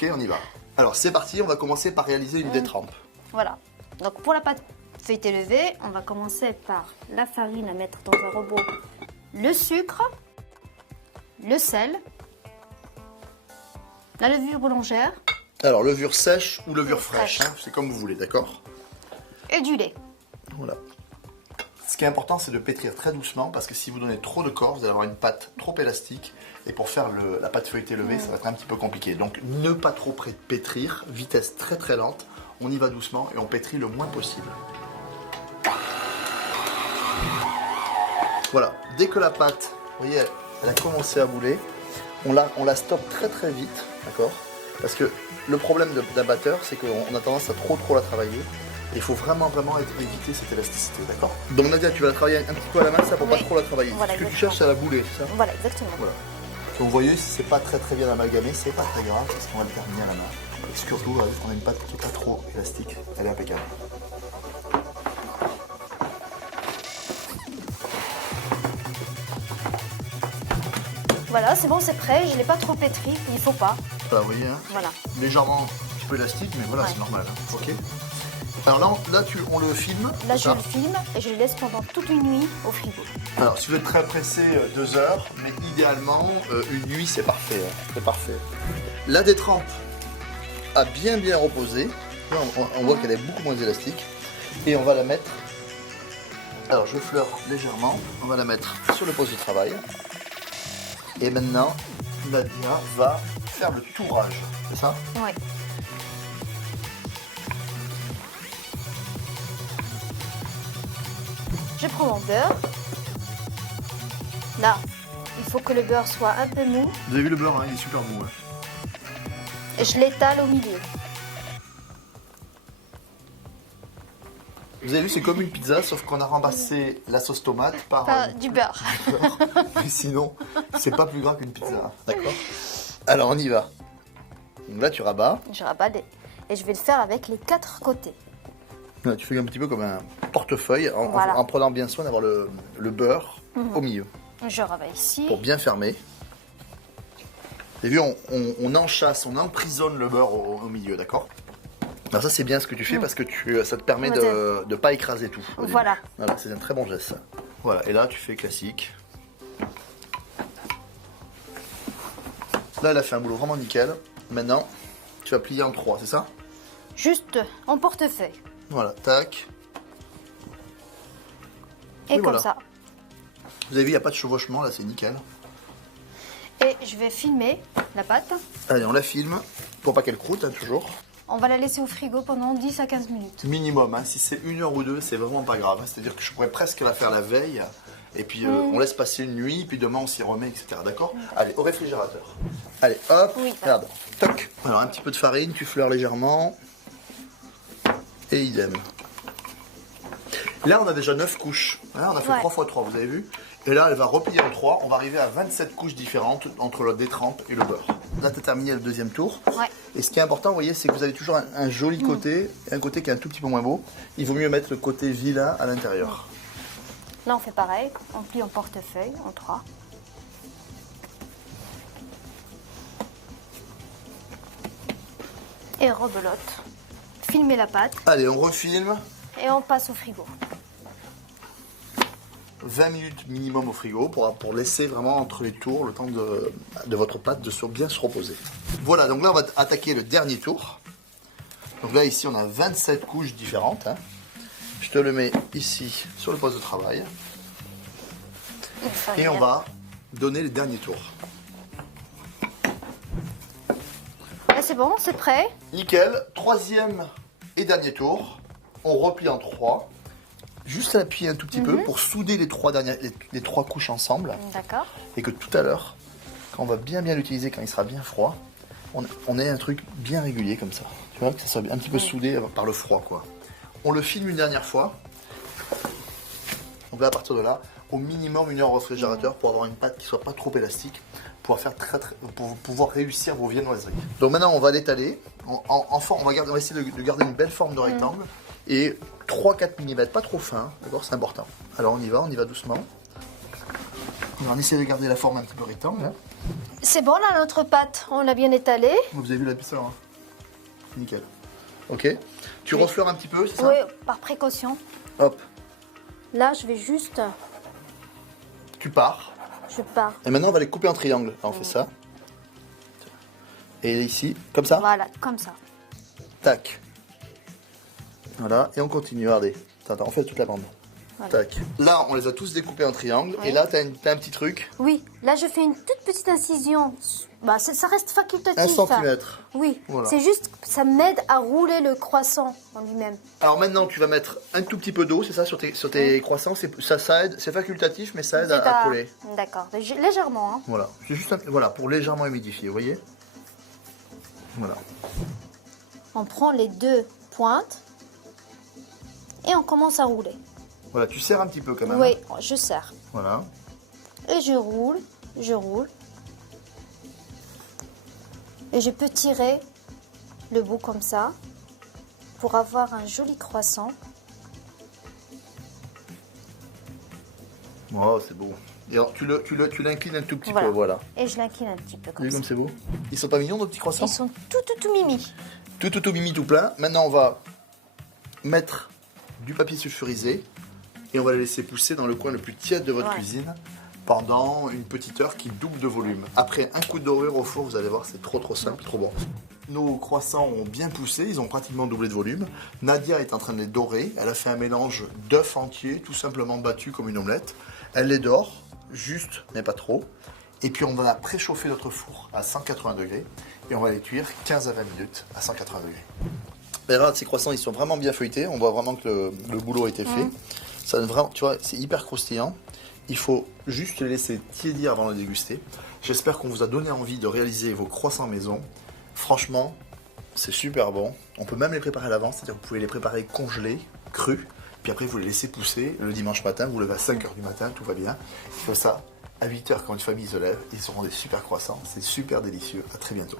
Ok, on y va. Alors c'est parti, on va commencer par réaliser une détrempe. Voilà. Donc pour la pâte feuilletée levée, on va commencer par la farine à mettre dans un robot, le sucre, le sel, la levure boulangère Alors levure sèche ou levure fraîche, hein, c'est comme vous voulez, d'accord? et du lait. Voilà. Ce qui est important, c'est de pétrir très doucement parce que si vous donnez trop de corps, vous allez avoir une pâte trop élastique. Et pour faire la pâte feuilletée levée, ça va être un petit peu compliqué. Donc ne pas trop pétrir, vitesse très très lente. On y va doucement et on pétrit le moins possible. Voilà, dès que la pâte, vous voyez, elle a commencé à bouler, on la stoppe très très vite, d'accord? Parce que le problème d'un batteur, c'est qu'on a tendance à trop la travailler. Et il faut vraiment éviter cette élasticité, d'accord? Donc Nadia, tu vas la travailler un petit peu à la main, ça pour pas trop la travailler. Voilà, Ce que tu cherches, c'est à la bouler, c'est ça? Voilà, exactement. Voilà. Donc vous voyez, si c'est pas très bien amalgamé, c'est pas très grave, parce qu'on va le terminer à la main. Et surtout, on a une pâte qui n'est pas trop élastique, elle est impeccable. Voilà, c'est bon, c'est prêt. Je ne l'ai pas trop pétri, il faut pas. Voilà, vous voyez, hein, Voilà. légèrement un petit peu élastique, mais voilà, Ouais. c'est normal. Hein. Ok. Alors là on le filme. Là, c'est je ça le filme et je le laisse pendant toute une nuit au frigo. Alors, si vous êtes très pressé, 2 heures, mais idéalement, une nuit, c'est parfait. Hein. C'est parfait. La détrempe a bien reposé. Là, on voit qu'elle est beaucoup moins élastique. Et on va la mettre. Alors, je fleure légèrement. On va la mettre sur le poste de travail. Et maintenant, Nadia va faire le tourage. C'est ça? Oui. Je prends mon beurre. Là, il faut que le beurre soit un peu mou Vous avez vu le beurre, hein, il est super mou. Hein. et je l'étale au milieu. Vous avez vu, c'est comme une pizza, sauf qu'on a remplacé la sauce tomate par Du beurre. beurre. Mais sinon, c'est pas plus grave qu'une pizza. D'accord? Alors, on y va. Donc là, tu rabats. Je rabats et je vais le faire avec les 4 côtés. Là, tu fais un petit peu comme un portefeuille, Voilà. en prenant bien soin d'avoir le beurre au milieu, Je rabats ici. pour bien fermer. Vous avez vu, on enchâsse, on emprisonne le beurre au milieu, d'accord? Alors ça, c'est bien ce que tu fais parce que ça te permet de ne pas écraser tout. au début. Voilà. Voilà, c'est un très bon geste, ça. Voilà, et là, tu fais classique. Là, elle a fait un boulot vraiment nickel. Maintenant, tu vas plier en 3, c'est ça? Juste en portefeuille. Voilà, tac. Et Et comme voilà. ça. Vous avez vu, il n'y a pas de chevauchement, là, c'est nickel. Et je vais filmer la pâte. Allez, on la filme, pour pas qu'elle croûte, hein, toujours. On va la laisser au frigo pendant 10 à 15 minutes. Minimum, hein. Si c'est 1 heure ou 2, c'est vraiment pas grave. Hein. C'est-à-dire que je pourrais presque la faire la veille, et puis on laisse passer une nuit, puis demain on s'y remet, etc. D'accord? Allez, au réfrigérateur. Allez, hop, Oui. regarde, toc. Alors un petit peu de farine, tu fleures légèrement, et idem. Là, on a déjà 9 couches. Hein, on a fait 3 x 3, vous avez vu? Et là, elle va replier en 3. On va arriver à 27 couches différentes entre la détrempe et le beurre. Là, tu as terminé le deuxième tour. Ouais. Et ce qui est important, vous voyez, c'est que vous avez toujours un joli côté et un côté qui est un tout petit peu moins beau. Il vaut mieux mettre le côté vilain à l'intérieur. Là, on fait pareil. On plie en portefeuille en 3. Et rebelote. Filmer la pâte Allez, on refilme. et on passe au frigo. 20 minutes minimum au frigo pour laisser vraiment entre les tours le temps de votre pâte de bien se reposer. Voilà, donc là on va attaquer le dernier tour. Donc là ici on a 27 couches différentes. Hein. Je te le mets ici sur le poste de travail. Et on va donner les derniers tours. Là, c'est bon, c'est prêt. Nickel, troisième et dernier tour. On replie en 3. Juste à appuyer un tout petit peu pour souder les 3 couches ensemble. D'accord. Et que tout à l'heure, quand on va bien l'utiliser, quand il sera bien froid, on ait un truc bien régulier comme ça. Tu vois, que ça soit un petit peu soudé par le froid, quoi. On le filme une dernière fois. Donc là, à partir de là, au minimum 1 heure au réfrigérateur pour avoir une pâte qui soit pas trop élastique, pour pouvoir réussir vos viennoiseries. Donc maintenant, on va l'étaler. On va essayer de garder une belle forme de rectangle. Et 3-4 mm, pas trop fin, d'accord, c'est important. Alors on y va doucement. On essaie de garder la forme un petit peu rectangle. Hein. C'est bon là notre pâte, on l'a bien étalée. Vous avez vu la pizza, hein? Nickel. Ok. Tu refleures un petit peu, c'est ça? Oui, par précaution. Hop. Là, je vais juste... Tu pars. Je pars. Et maintenant, on va les couper en triangle. On fait ça. Et ici, comme ça. Voilà, comme ça. Tac. Voilà. Et on continue, regardez. Attends, on fait toute la bande. Voilà. Tac. Là, on les a tous découpés en triangle. Oui. Et là, t'as un petit truc. Oui, là je fais une toute petite incision. Bah, ça reste facultatif. 1 ça. centimètre. Oui, Voilà. c'est juste, ça m'aide à rouler le croissant en lui-même. Alors maintenant, tu vas mettre un tout petit peu d'eau, c'est ça, sur tes croissants. Ça aide. C'est facultatif, mais ça aide à coller. D'accord, légèrement. Hein. Voilà. C'est juste voilà, pour légèrement humidifier, vous voyez? Voilà. On prend les deux pointes et on commence à rouler. Voilà, tu serres un petit peu quand même. Oui, je serre. Voilà. Et je roule, je roule. Et je peux tirer le bout comme ça pour avoir un joli croissant. Wow, c'est beau. Et alors, tu l'inclines un tout petit Voilà. peu, voilà. Et je l'incline un petit peu Vous comme voyez ça. comme c'est beau? Ils sont pas mignons, nos petits croissants? Ils sont tout mimi. Tout mimi, tout plein. Maintenant, on va mettre du papier sulfurisé et on va les laisser pousser dans le coin le plus tiède de votre Ouais. cuisine pendant une petite heure qui double de volume. Après un coup de dorure au four, vous allez voir, c'est trop simple, trop bon. Nos croissants ont bien poussé, ils ont pratiquement doublé de volume. Nadia est en train de les dorer. Elle a fait un mélange d'œufs entiers, tout simplement battu comme une omelette. Elle les dore, juste, mais pas trop. Et puis on va préchauffer notre four à 180 degrés et on va les cuire 15 à 20 minutes à 180 degrés. Et regarde, ces croissants, ils sont vraiment bien feuilletés. On voit vraiment que le boulot a été fait. Ça donne vraiment, tu vois, c'est hyper croustillant. Il faut juste les laisser tiédir avant de les déguster. J'espère qu'on vous a donné envie de réaliser vos croissants maison. Franchement, c'est super bon. On peut même les préparer à l'avance, c'est-à-dire que vous pouvez les préparer congelés, crus, puis après vous les laissez pousser le dimanche matin, vous levez à 5h du matin, tout va bien. Il faut ça à 8h quand une famille se lève, ils seront des super croissants, c'est super délicieux. À très bientôt.